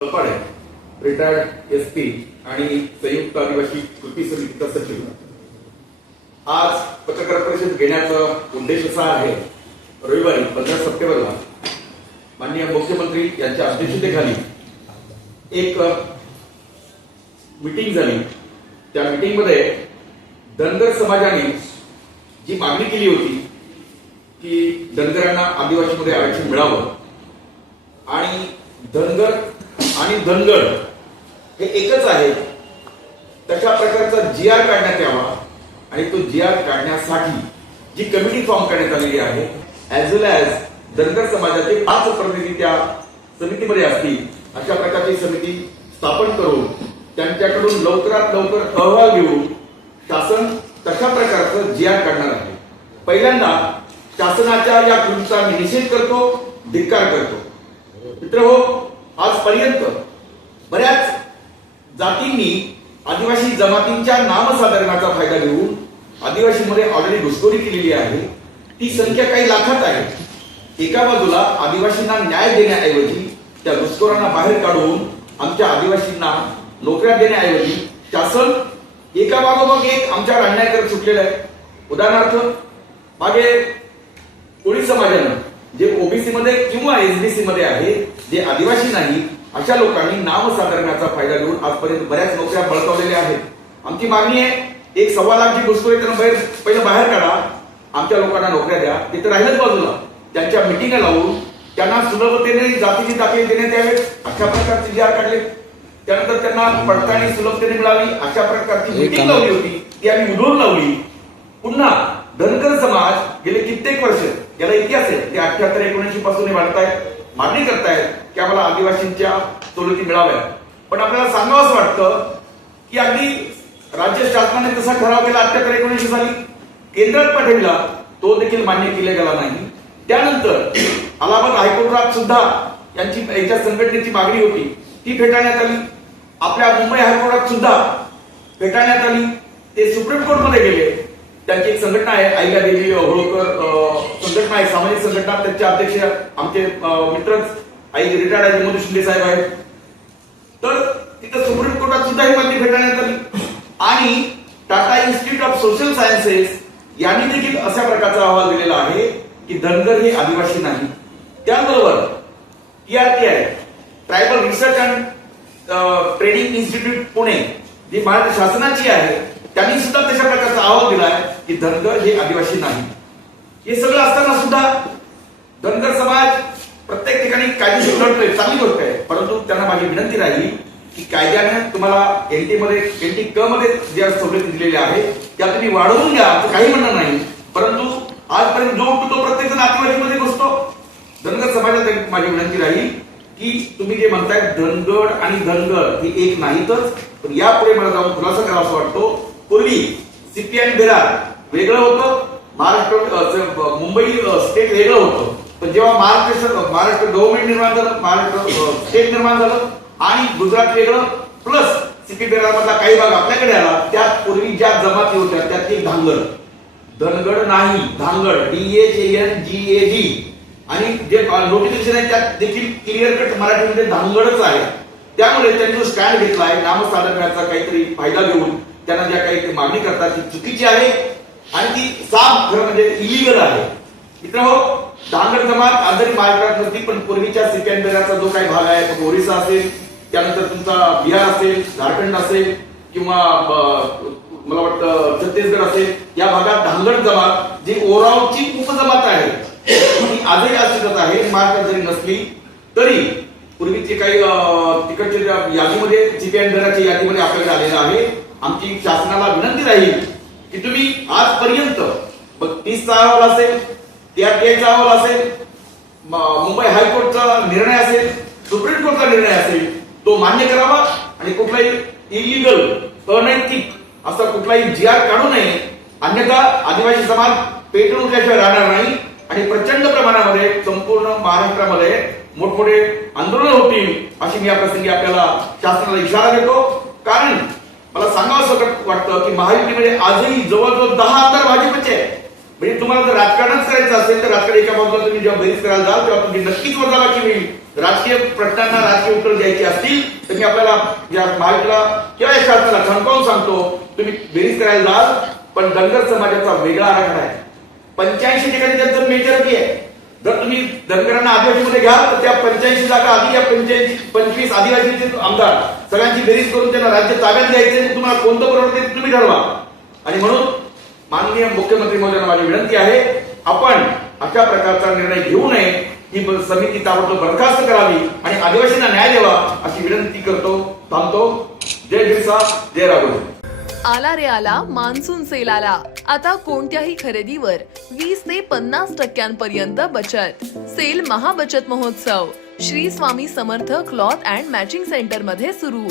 पाडे retired SP आणि संयुक्त आदिवासी कृती समितीचा सचिव। आज पत्रकार परिषद घेण्याचा उद्देश असा आहे, रविवारी 15 सप्टेंबरला माननीय मुख्यमंत्री यांच्या अध्यक्षतेखाली एक मीटिंग झाली। त्या मीटिंगमध्ये धनगर समाजाने जी मागणी केली होती की धनगरांना आदिवासीमध्ये आरक्षण मिळावं आणि धनगर आणि धनगड हे एकच आहे, तशा प्रकारचा जीआर काढण्यात यावा आणि तो जीआर काढण्यासाठी जी कमिटी फॉर्म करण्यात आलेली आहे, ऍज वेल ऍज धनगर समाजाचे 5 प्रतिनिधी त्या समितीमध्ये असतील, अशा प्रकारची समिती स्थापन करून त्यांच्याकडून लवकरात लवकर अहवाल घेऊन शासन तशा प्रकारचं जीआर काढणार आहे। पहिल्यांदा शासनाच्या या कृतीचा मी निषेध करतो, धिक्कार करतो। मित्रहो, आजपर्यंत बऱ्याच जातींनी आदिवासी जमातींच्या नामसाधरणाचा फायदा घेऊन आदिवासीमध्ये ऑलरेडी घुसखोरी केलेली आहे। ती संख्या काही लाखात आहे। एका बाजूला आदिवासींना न्याय देण्याऐवजी त्या घुसखोरांना बाहेर काढून आमच्या आदिवासींना नोकऱ्या देण्याऐवजी शासन एका मागोमाग एक आमच्यावर अन्याय करत सुटलेला आहे। उदाहरणार्थ, मागे कोळी समाजानं जे ओबीसी मध्ये किंवा एसबीसी मध्ये आहे, जे आदिवासी नाही, अशा लोकांनी नामसाधरणाचा फायदा घेऊन आजपर्यंत बऱ्याच नोकऱ्या बळकावलेल्या आहेत। आमची मागणी आहे, 1.25 लाख जी घुसखोरी पहिलं बाहेर काढा, आमच्या लोकांना नोकऱ्या द्या। ते तर राहिलंच बाजूला, त्यांच्या मिटिंग लावून त्यांना सुलभतेने जातीची दाखले देण्यात यावे अशा प्रकारचे जीआर काढले। त्यानंतर त्यांना पडताळणी सुलभतेने मिळावी अशा प्रकारची मिटिंग लावली होती, ती आम्ही उधळून लावली। पुन्हा धनगर समाज गेले कित्येक वर्ष, याला इतिहास आहे, ते 78-79 पासून हे वाढतायत, मागणी करतायत की आम्हाला आदिवासींच्या सवलती मिळाव्या। पण आपल्याला सांगावंच वाटतं की अगदी राज्य शासनाने तसा ठराव केला 78-79 साली, केंद्रात पाठविला, तो देखील मान्य केला गेला नाही। त्यानंतर अलाहाबाद हायकोर्टात सुद्धा याच्या संघटनेची मागणी होती, ती फेटाळण्यात आली। आपल्या मुंबई हायकोर्टात सुद्धा फेटाळण्यात आली। ते सुप्रीम कोर्टमध्ये गेले। त्यांची एक संघटना आहे, अहिल्या देवी होळकर संघटना आहे, सामाजिक संघटना, त्याचे अध्यक्ष आमचे मित्रच आई रिटायर्ड आहे, मोदी शिंदे साहेब आहेत। तर तिथं सुप्रीम कोर्टात सुद्धा ही मागणी फेटाळण्यात आली। आणि Tata institute of social sciences यांनी देखील अशा प्रकारचा अहवाल दिलेला आहे की धनगर हे आदिवासी नाही। त्याचबरोबर TRTI tribal research and training institute Pune, जी महाराष्ट्र शासनाची आहे, त्यांनी सुद्धा तशा प्रकारचा अहवाल दिलाय की धनगर हे आदिवासी नाही। हे सगळं असताना सुद्धा धनगर समाज प्रत्येक ठिकाणी कायदेशीर लढतोय, चांगली गोष्ट आहे। परंतु त्यांना माझी विनंती राहिली की कायद्याने तुम्हाला NT क मध्ये ज्या सवलती दिलेल्या आहेत त्या तुम्ही वाढवून घ्या, काही म्हणणं नाही। परंतु आजपर्यंत जो तो प्रत्येक जण आदिवासीमध्ये घुसतो। धनगर समाजात माझी विनंती राहील की तुम्ही जे म्हणताय धनगड आणि धनगर हे एक नाहीतच, पण यापुढे मला जाऊन खुलासा करावा असं वाटतो। पूर्वी CP आणि बेरार वेगळं होतं, महाराष्ट्र मुंबई स्टेट वेगळं होतं, पण जेव्हा महाराष्ट्र गव्हर्नमेंट निर्माण झालं, महाराष्ट्र स्टेट निर्माण झालं आणि गुजरात वेगळं, प्लस CP बेरार मधला काही भाग आपल्याकडे आला, त्यात पूर्वी ज्या जमाती होत्या त्यात एक धनगड नाही, धांगड DHANGAD, आणि जे नोटिफिकेशन आहे त्यात देखील क्लिअर कट मराठीमध्ये धांगडच आहे। त्यामुळे त्यांनी जो स्टँड घेतलाय नामसाधरणाचा काहीतरी फायदा घेऊन त्यांना ज्या काही मागणी करतात ती चुकीची आहे आणि ती साफ खरं म्हणजे इलिगल आहे। मित्रांनो, धांगड जमात आजही महाराष्ट्रात नसती, पण पूर्वीच्या CP आणि बेरारचा जो काही भाग आहे, ओरिसा असेल, त्यानंतर तुमचा बिहार असेल, झारखंड असेल, किंवा मला वाटतं छत्तीसगड असेल, या भागात धांगड जमात जी ओरावची उपजमात आहे, ती आजही अस्तित्वात आहे। महाराष्ट्रात जरी नसली तरी पूर्वीचे काही तिकडचे यादीमध्ये CP आणि बेरारच्या यादीमध्ये आपल्याकडे आलेलं आहे। आमची शासनाला विनंती राहील की तुम्ही आजपर्यंत 30चा अहवाल असेल, TRTIचा अहवाल असेल, मुंबई हायकोर्टचा निर्णय असेल, सुप्रीम कोर्टचा निर्णय असेल, तो मान्य करावा आणि कुठलाही इलिगल अनैतिक असा कुठलाही जीआर काढू नये, अन्यथा आदिवासी समाज पेटून उठल्याशिवाय राहणार नाही आणि प्रचंड प्रमाणामध्ये संपूर्ण महाराष्ट्रामध्ये मोठमोठे आंदोलन होतील, अशी मी या प्रसंगी आपल्याला शासनाला इशारा देतो। कारण मला सांगावं वाटतं की महायुतीमध्ये आजही जवळजवळ 10 आमदार भाजपचे आहेत, म्हणजे तुम्हाला जर राजकारणच करायचं असेल तर राजकारण एका बाजूला तुम्ही जेव्हा बेरीज करायला जाल तेव्हा तुमची नक्कीच वजाबाकी होईल. राजकीय प्रश्नांना राजकीय उत्तर द्यायची असतील तर मी आपल्याला या महायुतीला किंवा या शासनाला ठणकावून सांगतो, तुम्ही बेरीज करायला जाल पण धनगर समाजाचा वेगळा आराखडा आहे. 85 ठिकाणी त्यांचं मेजॉरिटी आहे. जर तुम्ही धनगरांना आदिवासीमध्ये घ्याल तर त्या 85 जागा आधी या 25 आदिवासीचे आमदार सगळ्यांची बेरीज करून त्यांना राज्य ताब्यात द्यायचे. तुम्हाला कोणतं परवडते तुम्ही ठरवा. आणि म्हणून माननीय मुख्यमंत्री महोदयांना माझी विनंती आहे, आपण अशा प्रकारचा निर्णय घेऊ नये. ही समिती ताबडतोब बरखास्त करावी आणि आदिवासींना न्याय द्यावा अशी विनंती करतो. थांबतो. जय बिरसा, जय राघोजी. आला रे आला मान्सून सेल आला. आता कोणत्याही खरेदीवर 20 ते 50% बचत. सेल महाबचत महोत्सव Shri Swami Samarth cloth and matching centre मध्ये सुरू.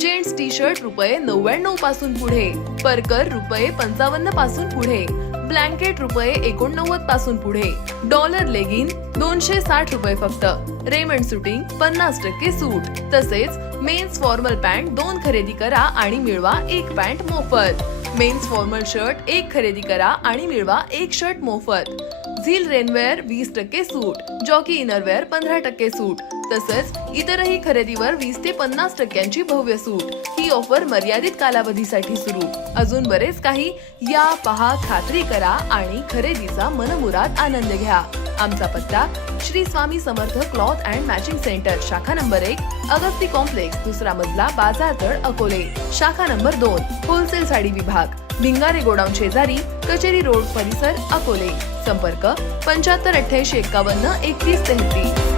जेंट्स टी शर्ट ₹99 पासून पुढे, परकर ₹55 पासून पुढे, ब्लँकेट ₹89 पासून पुढे, डॉलर लेगिन ₹260 फक्त, रेमंड सुटिंग 50% सूट. तसेच मेन्स फॉर्मल पॅन्ट 2 खरेदी करा आणि मिळवा 1 पॅन्ट मोफत. मेन्स फॉर्मल शर्ट 1 खरेदी करा आणि मिळवा 1 शर्ट मोफत. झील रेनवेअर 20% सूट, जॉकी इनरवेअर 15% सूट. तसंच इतरही खरेदीवर 20 ते 50% भव्य सूट. ही ऑफर मर्यादित कालावधीसाठी सुरू. अजून बरेच काही. या, पहा, खात्री करा आणि खरेदीचा मनमुराद आनंद घ्या. आमचा पत्ता Shri Swami Samarth cloth and matching centre, शाखा नंबर 1, अगस्ती कॉम्प्लेक्स, 2रा मजला, बाजारतळ, अकोले. शाखा नंबर 2, होलसेल साडी विभाग, भिंगारे गोडाऊन शेजारी, कचेरी रोड परिसर, अकोले. संपर्क 75 88 51 31 33.